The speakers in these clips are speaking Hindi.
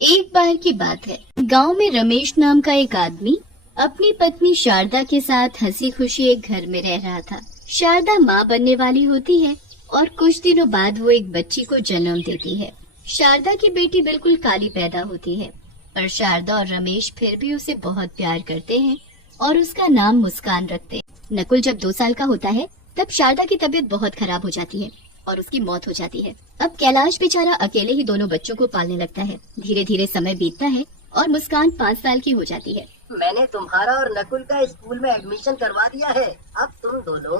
एक बार की बात है, गांव में रमेश नाम का एक आदमी अपनी पत्नी शारदा के साथ हंसी खुशी एक घर में रह रहा था। शारदा माँ बनने वाली होती है और कुछ दिनों बाद वो एक बच्ची को जन्म देती है। शारदा की बेटी बिल्कुल काली पैदा होती है, पर शारदा और रमेश फिर भी उसे बहुत प्यार करते हैं और उसका नाम मुस्कान रखते हैं। नकुल जब 2 साल का होता है तब शारदा की तबीयत बहुत खराब हो जाती है और उसकी मौत हो जाती है। अब कैलाश बेचारा अकेले ही दोनों बच्चों को पालने लगता है। धीरे धीरे समय बीतता है और मुस्कान 5 साल की हो जाती है। मैंने तुम्हारा और नकुल का स्कूल में एडमिशन करवा दिया है। अब तुम दोनों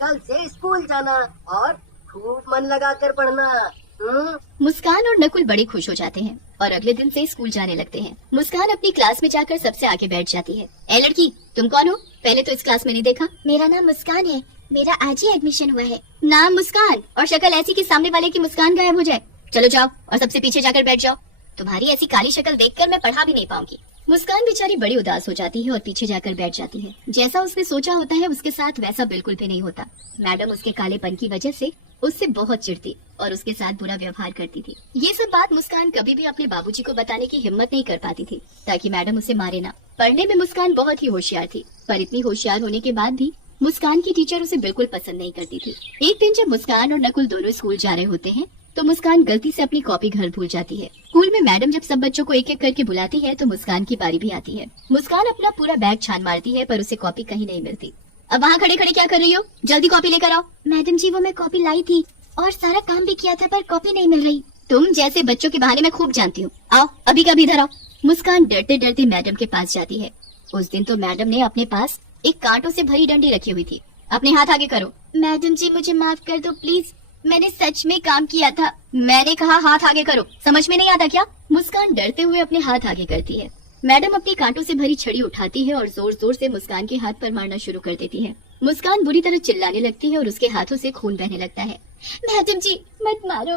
कल से स्कूल जाना और खूब मन लगाकर पढ़ना। मुस्कान और नकुल बड़े खुश हो जाते हैं और अगले दिन से स्कूल जाने लगते हैं। मुस्कान अपनी क्लास में जाकर सबसे आगे बैठ जाती है। ए लड़की, तुम कौन हो? पहले तो इस क्लास में नहीं देखा। मेरा नाम मुस्कान है, मेरा आज ही एडमिशन हुआ है। नाम मुस्कान और शक्ल ऐसी कि सामने वाले की मुस्कान गायब हो जाए। चलो जाओ और सबसे पीछे जाकर बैठ जाओ। तुम्हारी ऐसी काली शक्ल देखकर मैं पढ़ा भी नहीं पाऊंगी। मुस्कान बेचारी बड़ी उदास हो जाती है और पीछे जाकर बैठ जाती है। जैसा उसने सोचा होता है उसके साथ वैसा बिल्कुल भी नहीं होता। मैडम उसके कालेपन की वजह से उससे बहुत चिढ़ती और उसके साथ बुरा व्यवहार करती थी। ये सब बात मुस्कान कभी भी अपने बाबूजी को बताने की हिम्मत नहीं कर पाती थी ताकि मैडम उसे मारे ना। पढ़ने में मुस्कान बहुत ही होशियार थी, पर इतनी होशियार होने के बाद भी मुस्कान की टीचर उसे बिल्कुल पसंद नहीं करती थी। एक दिन जब मुस्कान और नकुल दोनों स्कूल जा रहे होते हैं तो मुस्कान गलती से अपनी कॉपी घर भूल जाती है। स्कूल में मैडम जब सब बच्चों को एक एक करके बुलाती है तो मुस्कान की बारी भी आती है। मुस्कान अपना पूरा बैग छान मारती है पर उसे कॉपी कहीं नहीं मिलती। अब वहाँ खड़े खड़े क्या कर रही हो? जल्दी कॉपी लेकर आओ। मैडम जी, वो मैं कॉपी लाई थी और सारा काम भी किया था पर कॉपी नहीं मिल रही। तुम जैसे बच्चों के बहाने मैं खूब जानती हूँ। आओ अभी कभी इधर आओ। मुस्कान डरते डरते मैडम के पास जाती है। उस दिन तो मैडम ने अपने पास एक कांटों से भरी डंडी रखी हुई थी। अपने हाथ आगे करो। मैडम जी, मुझे माफ कर दो प्लीज, मैंने सच में काम किया था। मैंने कहा हाथ आगे करो, समझ में नहीं आता क्या? मुस्कान डरते हुए अपने हाथ आगे करती है। मैडम अपनी कांटों से भरी छड़ी उठाती है और जोर जोर से मुस्कान के हाथ पर मारना शुरू कर देती है। मुस्कान बुरी तरह चिल्लाने लगती है और उसके हाथों से खून बहने लगता है। मैडम जी मत मारो,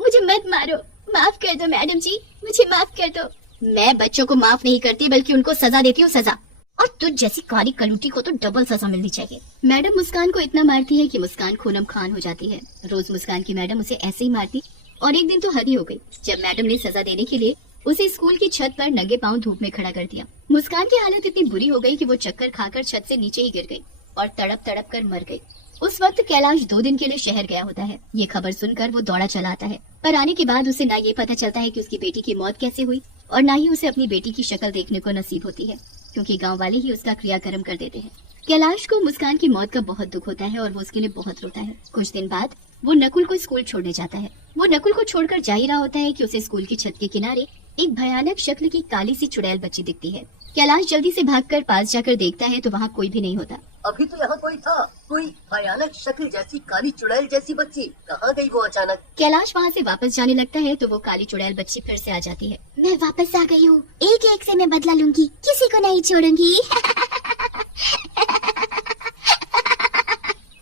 मुझे मत मारो, माफ कर दो मैडम जी, मुझे माफ कर दो। मैं बच्चों को माफ नहीं करती बल्कि उनको सजा देती हूँ, सजा। और तुझ जैसी काली कलूटी को तो डबल सजा मिलनी चाहिए। मैडम मुस्कान को इतना मारती है कि मुस्कान खूनम खान हो जाती है। रोज मुस्कान की मैडम उसे ऐसे ही मारती और एक दिन तो हद ही हो गई जब मैडम ने सजा देने के लिए उसे स्कूल की छत पर नंगे पांव धूप में खड़ा कर दिया। मुस्कान की हालत इतनी बुरी हो गई कि वो चक्कर खाकर छत से नीचे ही गिर गई और तड़प तड़प कर मर गई। उस वक्त कैलाश 2 दिन के लिए शहर गया होता है। ये खबर सुनकर वो दौड़ा चला आता है, पर आने के बाद उसे ना ये पता चलता है कि उसकी बेटी की मौत कैसे हुई और ना ही उसे अपनी बेटी की शक्ल देखने को नसीब होती है, क्योंकि गांव वाले ही उसका क्रियाक्रम कर देते हैं। कैलाश को मुस्कान की मौत का बहुत दुख होता है और वो उसके लिए बहुत रोता है। कुछ दिन बाद वो नकुल को स्कूल छोड़ने जाता है। वो नकुल को छोड़कर जा ही रहा होता है कि उसे स्कूल की छत के किनारे एक भयानक शक्ल की काली सी चुड़ैल बच्ची दिखती है। कैलाश जल्दी से भागकर पास जाकर देखता है तो वहाँ कोई भी नहीं होता। अभी तो यहाँ कोई था, कोई भयानक शक्ल जैसी काली चुड़ैल जैसी बच्ची कहाँ गई वो अचानक? कैलाश वहाँ से वापस जाने लगता है तो वो काली चुड़ैल बच्ची फिर से आ जाती है। मैं वापस आ गई हूँ, एक एक से मैं बदला लूंगी, किसी को नहीं छोड़ूंगी।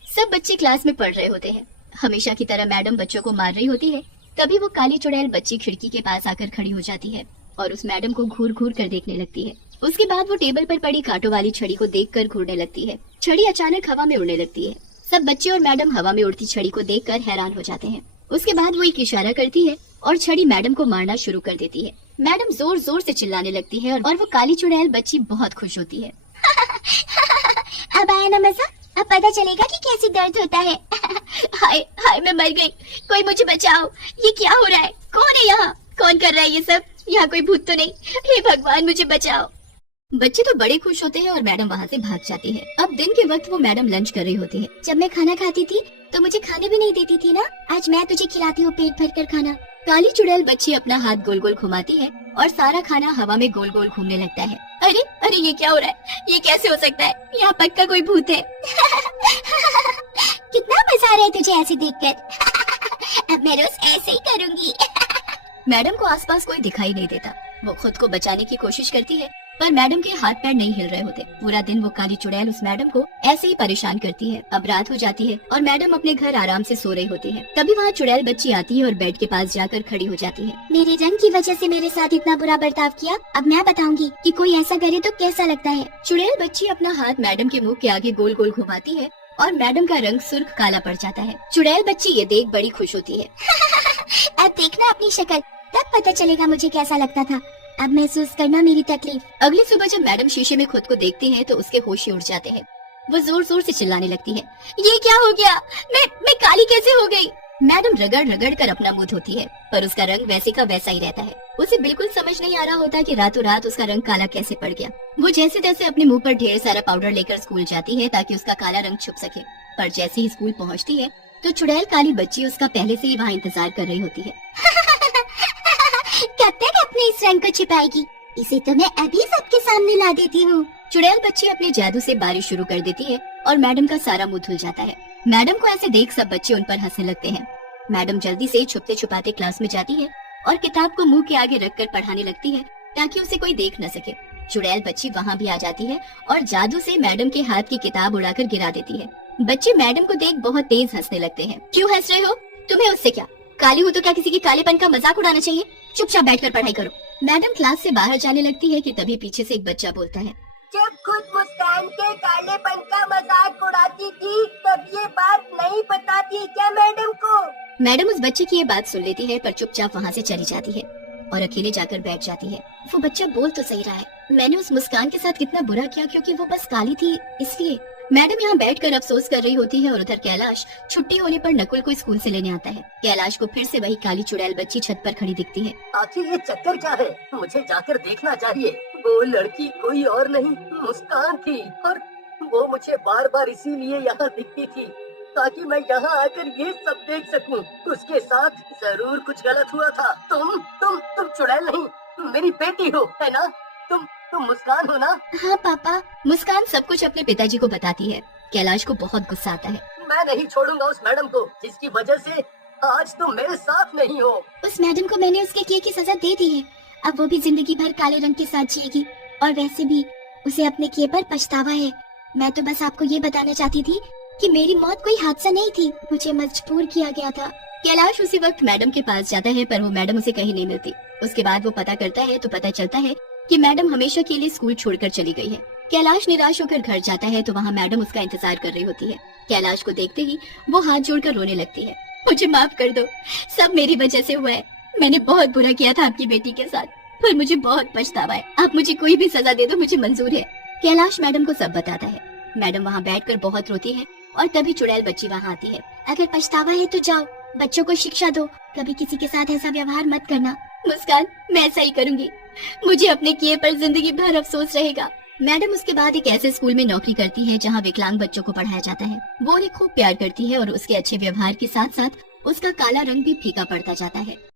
सब बच्चे क्लास में पढ़ रहे होते हैं। हमेशा की तरह मैडम बच्चों को मार रही होती है। तभी वो काली चुड़ैल बच्ची खिड़की के पास आकर खड़ी हो जाती है और उस मैडम को घूर घूर कर देखने लगती है। उसके बाद वो टेबल पर पड़ी कांटों वाली छड़ी को देखकर घूरने लगती है। छड़ी अचानक हवा में उड़ने लगती है। सब बच्चे और मैडम हवा में उड़ती छड़ी को देखकर हैरान हो जाते हैं। उसके बाद वो एक इशारा करती है और छड़ी मैडम को मारना शुरू कर देती है। मैडम जोर जोर से चिल्लाने लगती है और वो काली चुड़ैल बच्ची बहुत खुश होती है। अब आया ना मजा, अब पता चलेगा कि कैसे दर्द होता है। हाय हाय, मैं मर गई, कोई मुझे बचाओ। ये क्या हो रहा है? कौन है यहाँ? कौन कर रहा है ये सब? यहाँ कोई भूत तो नहीं? हे भगवान, मुझे बचाओ। बच्चे तो बड़े खुश होते हैं और मैडम वहाँ से भाग जाती है। अब दिन के वक्त वो मैडम लंच कर रही होती है। जब मैं खाना खाती थी तो मुझे खाने भी नहीं देती थी ना, आज मैं तुझे खिलाती हूँ पेट भर कर खाना। काली चुड़ैल बच्ची अपना हाथ गोल गोल घुमाती है और सारा खाना हवा में गोल गोल घूमने लगता है। अरे अरे, ये क्या हो रहा है? ये कैसे हो सकता है? यहाँ पक्का कोई भूत है। कितना मजा आ रहा है तुझे ऐसे देखकर। अब मैं रोज ऐसे ही करूँगी। मैडम को आसपास कोई दिखाई नहीं देता। वो खुद को बचाने की कोशिश करती है पर मैडम के हाथ पैर नहीं हिल रहे होते। पूरा दिन वो काली चुड़ैल उस मैडम को ऐसे ही परेशान करती है। अब रात हो जाती है और मैडम अपने घर आराम से सो रही होती है। तभी वहाँ चुड़ैल बच्ची आती है और बेड के पास जाकर खड़ी हो जाती है। मेरे रंग की वजह से मेरे साथ इतना बुरा बर्ताव किया, अब मैं बताऊंगी कि कोई ऐसा करे तो कैसा लगता है। चुड़ैल बच्ची अपना हाथ मैडम के मुंह के आगे गोल गोल घुमाती है और मैडम का रंग सुर्ख काला पड़ जाता है। चुड़ैल बच्ची ये देख बड़ी खुश होती है। अब देखना अपनी शक्ल, तब पता चलेगा मुझे कैसा लगता था। अब महसूस करना मेरी तकलीफ। अगली सुबह जब मैडम शीशे में खुद को देखती हैं तो उसके होश ही उड़ जाते हैं। वो जोर जोर से चिल्लाने लगती है, ये क्या हो गया? मैं काली कैसे हो गई? मैडम रगड़ रगड़ कर अपना मुंह धोती है, पर उसका रंग वैसे का वैसा ही रहता है। उसे बिल्कुल समझ नहीं आ रहा होता कि रातों रात उसका रंग काला कैसे पड़ गया। वो जैसे तैसे अपने मुंह पर ढेर सारा पाउडर लेकर स्कूल जाती है ताकि उसका काला रंग छुप सके। पर जैसे ही स्कूल पहुंचती है तो चुड़ैल काली बच्ची उसका पहले से ही वहाँ इंतजार कर रही होती है। कब तक अपने इस रंग को छिपाएगी? इसे तो मैं अभी सबके सामने ला देती हूँ। चुड़ैल बच्ची अपने जादू से बारिश शुरू कर देती है और मैडम का सारा मुंह धुल जाता है। मैडम को ऐसे देख सब बच्चे उन पर हंसने लगते हैं। मैडम जल्दी से छुपते छुपाते क्लास में जाती है और किताब को मुंह के आगे रखकर पढ़ाने लगती है ताकि उसे कोई देख न सके। चुड़ैल बच्ची वहाँ भी आ जाती है और जादू से मैडम के हाथ की किताब उड़ाकर गिरा देती है। बच्चे मैडम को देख बहुत तेज हंसने लगते हैं। क्यों हंस रहे हो? तुम्हें उससे क्या? काली हो तो क्या किसी के कालेपन का मजाक उड़ाना चाहिए? चुपचाप बैठकर पढ़ाई करो। मैडम क्लास से बाहर जाने लगती है कि तभी पीछे से एक बच्चा बोलता है, जब खुद मुस्कान के कालेपन का मजाक उड़ाती थी तब ये बात नहीं बताती क्या मैडम को? मैडम उस बच्चे की ये बात सुन लेती है पर चुपचाप वहाँ से चली जाती है और अकेले जाकर बैठ जाती है। वो बच्चा बोल तो सही रहा है, मैंने उस मुस्कान के साथ कितना बुरा किया क्योंकि वो बस काली थी इसलिए। मैडम यहाँ बैठकर अफसोस कर रही होती है और उधर कैलाश छुट्टी होने पर नकुल को स्कूल से लेने आता है। कैलाश को फिर से वही काली चुड़ैल बच्ची छत पर खड़ी दिखती है। आखिर ये चक्कर क्या है? मुझे जाकर देखना चाहिए। वो लड़की कोई और नहीं मुस्कान थी और वो मुझे बार बार इसीलिए यहाँ दिखती थी ताकि मैं यहाँ आकर ये सब देख सकूं। उसके साथ जरूर कुछ गलत हुआ था। तुम चुड़ैल नहीं, मेरी बेटी हो, है ना? तुम मुस्कान हो ना? हाँ पापा। मुस्कान सब कुछ अपने पिताजी को बताती है। कैलाश को बहुत गुस्सा आता है। मैं नहीं छोड़ूंगा उस मैडम को जिसकी वजह से आज तुम मेरे साथ नहीं हो। उस मैडम को मैंने उसके किए की सजा दे दी है। अब वो भी जिंदगी भर काले रंग के साथ जिएगी और वैसे भी उसे अपने किए पर पछतावा है। मैं तो बस आपको ये बताना चाहती थी कि मेरी मौत कोई हादसा नहीं थी, मुझे मजबूर किया गया था। कैलाश उसी वक्त मैडम के पास जाता है पर वो मैडम उसे कहीं नहीं मिलती। उसके बाद वो पता करता है तो पता चलता है कि मैडम हमेशा के लिए स्कूल छोड़कर चली गई है। कैलाश निराश होकर घर जाता है तो वहाँ मैडम उसका इंतजार कर रही होती है। कैलाश को देखते ही वो हाथ जोड़कर रोने लगती है। मुझे माफ कर दो, सब मेरी वजह से हुआ है। मैंने बहुत बुरा किया था आपकी बेटी के साथ, पर मुझे बहुत पछतावा है। आप मुझे कोई भी सजा दे दो, मुझे मंजूर है। कैलाश मैडम को सब बताता है। मैडम वहाँ बैठकर बहुत रोती है और तभी चुड़ैल बच्ची वहाँ आती है। अगर पछतावा है तो जाओ, बच्चों को शिक्षा दो, कभी किसी के साथ ऐसा व्यवहार मत करना। मुस्कान, मैं ऐसा ही करूंगी। मुझे अपने किए पर जिंदगी भर अफसोस रहेगा। मैडम उसके बाद एक ऐसे स्कूल में नौकरी करती है जहाँ विकलांग बच्चों को पढ़ाया जाता है। वो उन्हें खूब प्यार करती है और उसके अच्छे व्यवहार के साथ साथ उसका काला रंग भी फीका पड़ता जाता है।